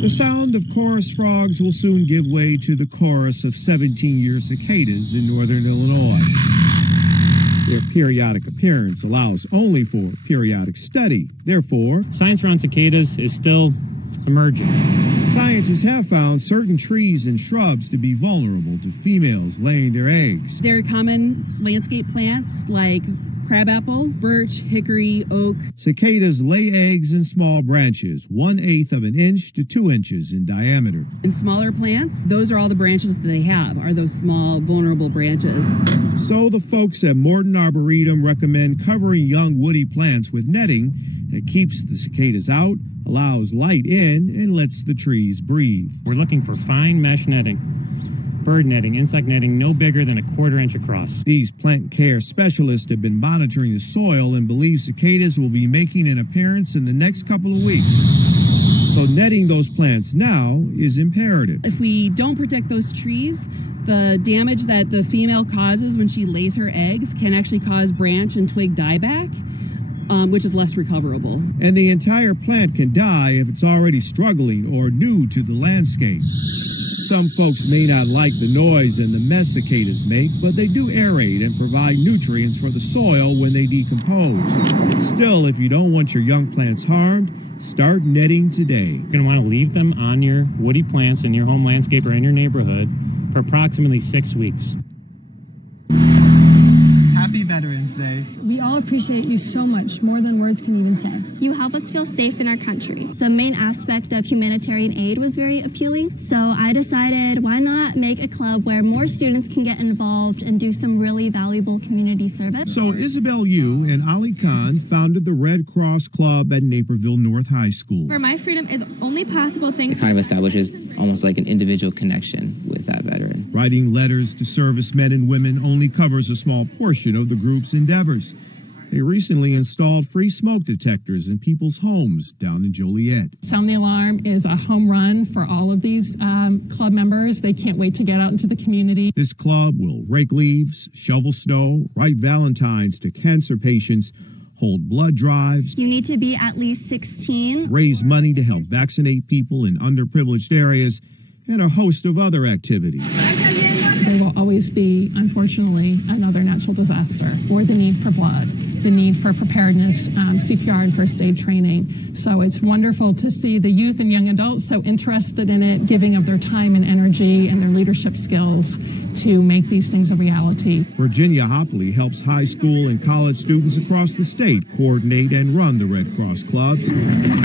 The sound of chorus frogs will soon give way to the chorus of 17-year cicadas in northern Illinois. Their periodic appearance allows only for periodic study. Therefore, science around cicadas is still emerging. Scientists have found certain trees and shrubs to be vulnerable to females laying their eggs. There are common landscape plants like crabapple, birch, hickory, oak. Cicadas lay eggs in small branches, 1/8 of an inch to 2 inches in diameter. And smaller plants, those are all the branches that they have, are those small, vulnerable branches. So the folks at Morton Arboretum recommend covering young woody plants with netting that keeps the cicadas out, allows light in, and lets the trees breathe. We're looking for fine mesh netting, bird netting, insect netting no bigger than 1/4 inch across. These plant care specialists have been monitoring the soil and believe cicadas will be making an appearance in the next couple of weeks. So netting those plants now is imperative. If we don't protect those trees, the damage that the female causes when she lays her eggs can actually cause branch and twig dieback, which is less recoverable. And the entire plant can die if it's already struggling or new to the landscape. Some folks may not like the noise and the mess cicadas make, but they do aerate and provide nutrients for the soil when they decompose. Still, if you don't want your young plants harmed, start netting today. You're going to want to leave them on your woody plants in your home landscape or in your neighborhood for approximately 6 weeks. Happy Veterans Day. We all appreciate you so much, more than words can even say. You help us feel safe in our country. The main aspect of humanitarian aid was very appealing, so I decided why not make a club where more students can get involved and do some really valuable community service. So Isabel Yu and Ali Khan founded the Red Cross Club at Naperville North High School. Where my freedom is only possible thanks It kind of establishes almost like an individual connection with that veteran. Writing letters to servicemen and women only covers a small portion of the group's endeavors. They recently installed free smoke detectors in people's homes down in Joliet. Sound the Alarm is a home run for all of these club members. They can't wait to get out into the community. This club will rake leaves, shovel snow, write valentines to cancer patients, hold blood drives. You need to be at least 16. Raise money to help vaccinate people in underprivileged areas, and a host of other activities. There will always be, unfortunately, another natural disaster or the need for blood, the need for preparedness, CPR and first aid training. So it's wonderful to see the youth and young adults so interested in it, giving of their time and energy and their leadership skills to make these things a reality. Virginia Hopley helps high school and college students across the state coordinate and run the Red Cross clubs.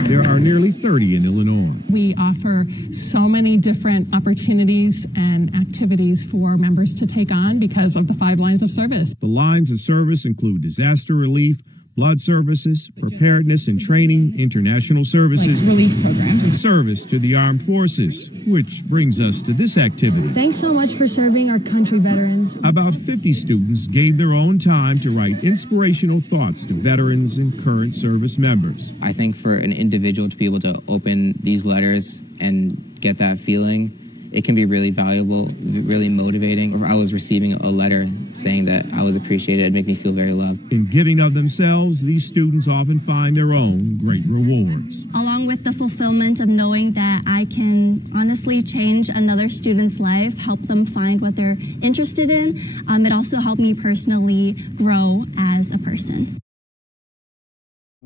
There are nearly 30 in Illinois. We offer so many different opportunities and activities for members to take on because of the 5 lines of service. The lines of service include disaster relief, blood services, preparedness and training, international services, like relief programs, and service to the armed forces, which brings us to this activity. Thanks so much for serving our country, veterans. About 50 students gave their own time to write inspirational thoughts to veterans and current service members. I think for an individual to be able to open these letters and get that feeling, it can be really valuable, really motivating. If I was receiving a letter saying that I was appreciated, it'd make me feel very loved. In giving of themselves, these students often find their own great rewards. Along with the fulfillment of knowing that I can honestly change another student's life, help them find what they're interested in, it also helped me personally grow as a person.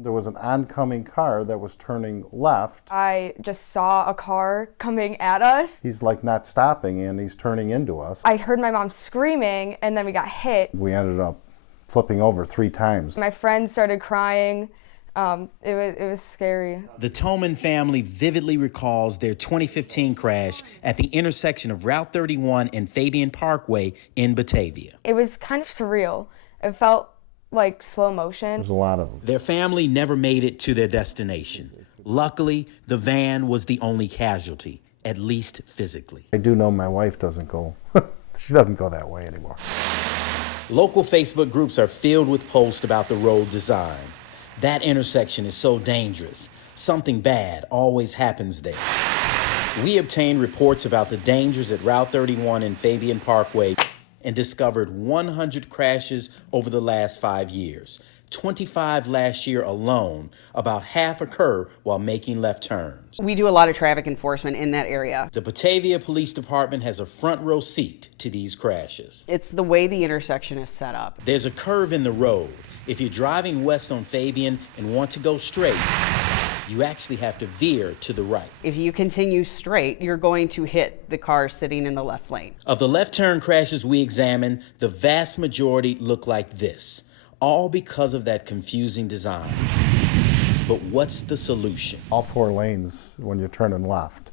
There was an oncoming car that was turning left. I just saw a car coming at us. He's like not stopping and he's turning into us. I heard my mom screaming and then we got hit. We ended up flipping over 3 times. My friend started crying. It was scary. The Tolman family vividly recalls their 2015 crash at the intersection of Route 31 and Fabian Parkway in Batavia. It was kind of surreal. It felt like slow motion. There's a lot of them. Their family never made it to their destination. Luckily, the van was the only casualty, at least physically. I do know my wife doesn't go, she doesn't go that way anymore. Local Facebook groups are filled with posts about the road design. That intersection is so dangerous. Something bad always happens there. We obtained reports about the dangers at Route 31 and Fabian Parkway and discovered 100 crashes over the last 5 years. 25 last year alone. About half occur while making left turns. We do a lot of traffic enforcement in that area. The Batavia Police Department has a front row seat to these crashes. It's the way the intersection is set up. There's a curve in the road. If you're driving west on Fabian and want to go straight, you actually have to veer to the right. If you continue straight, you're going to hit the car sitting in the left lane. Of the left turn crashes we examined, the vast majority look like this, all because of that confusing design. But what's the solution? All 4 lanes, when you're turning left,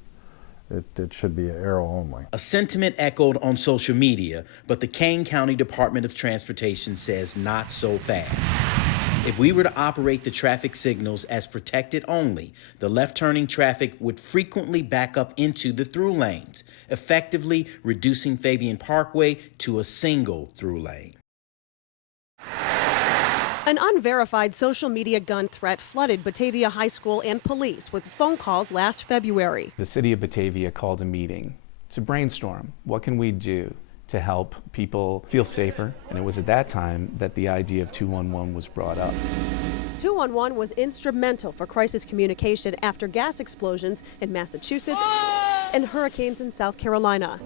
it should be an arrow only. A sentiment echoed on social media, but the Kane County Department of Transportation says not so fast. If we were to operate the traffic signals as protected only, the left-turning traffic would frequently back up into the through lanes, effectively reducing Fabian Parkway to a single through lane. An unverified social media gun threat flooded Batavia High School and police with phone calls last February. The city of Batavia called a meeting to brainstorm. What can we do to help people feel safer? And it was at that time that the idea of 211 was brought up. 211 was instrumental for crisis communication after gas explosions in Massachusetts and hurricanes in South Carolina.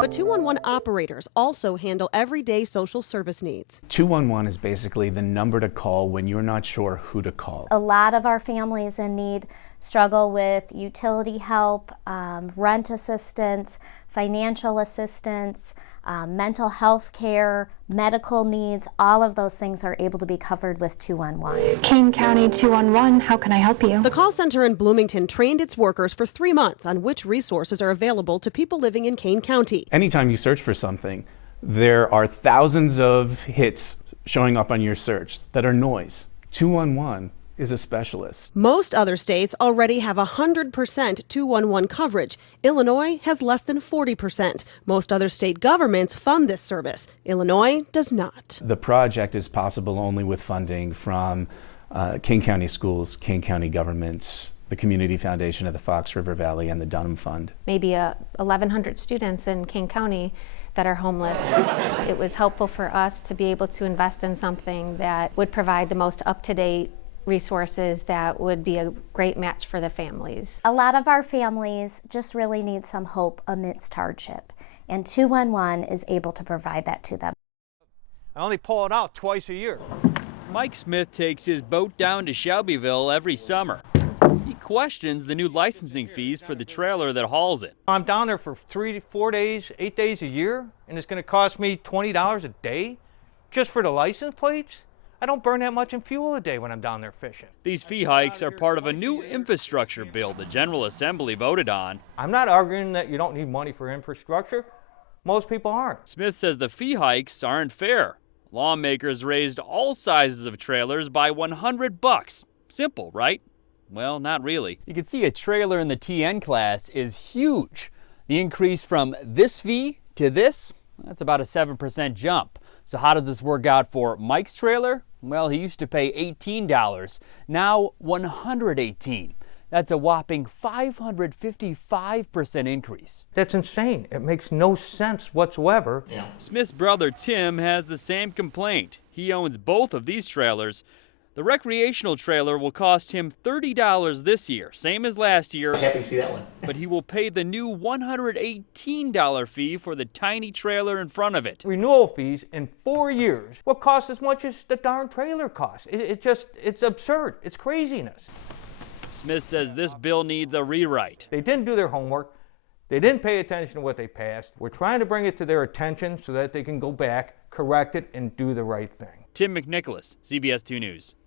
But 211 operators also handle everyday social service needs. 211 is basically the number to call when you're not sure who to call. A lot of our families in need struggle with utility help, rent assistance, financial assistance, mental health care, medical needs. All of those things are able to be covered with 211. Kane County 211, how can I help you? The call center in Bloomington trained its workers for 3 months on which resources are available to people living in Kane County. Anytime you search for something, there are thousands of hits showing up on your search that are noise. 211 is a specialist. Most other states already have 100% 211 coverage. Illinois has less than 40%. Most other state governments fund this service. Illinois does not. The project is possible only with funding from Kane County Schools, Kane County governments, the Community Foundation of the Fox River Valley, and the Dunham Fund. Maybe 1,100 students in Kane County that are homeless. It was helpful for us to be able to invest in something that would provide the most up-to-date resources that would be a great match for the families. A lot of our families just really need some hope amidst hardship, and 211 is able to provide that to them. I only pull it out twice a year. Mike Smith takes his boat down to Shelbyville every summer. He questions the new licensing fees for the trailer that hauls it. I'm down there for 3 to 4 days, 8 days a year, and it's going to cost me $20 a day just for the license plates. I don't burn that much in fuel a day when I'm down there fishing. These fee hikes are part of a new infrastructure bill the General Assembly voted on. I'm not arguing that you don't need money for infrastructure. Most people aren't. Smith says the fee hikes aren't fair. Lawmakers raised all sizes of trailers by $100. Simple, right? Well, not really. You can see a trailer in the TN class is huge. The increase from this fee to this, that's about a 7% jump. So how does this work out for Mike's trailer? Well, he used to pay $18, now $118. That's a whopping 555% increase. That's insane. It makes no sense whatsoever. Yeah. Smith's brother Tim has the same complaint. He owns both of these trailers. The recreational trailer will cost him $30 this year, same as last year. Happy to see that one. But he will pay the new $118 fee for the tiny trailer in front of it. Renewal fees in 4 years will cost as much as the darn trailer costs. It's absurd. It's craziness. Smith says this bill needs a rewrite. They didn't do their homework. They didn't pay attention to what they passed. We're trying to bring it to their attention so that they can go back, correct it, and do the right thing. Tim McNicholas, CBS 2 News.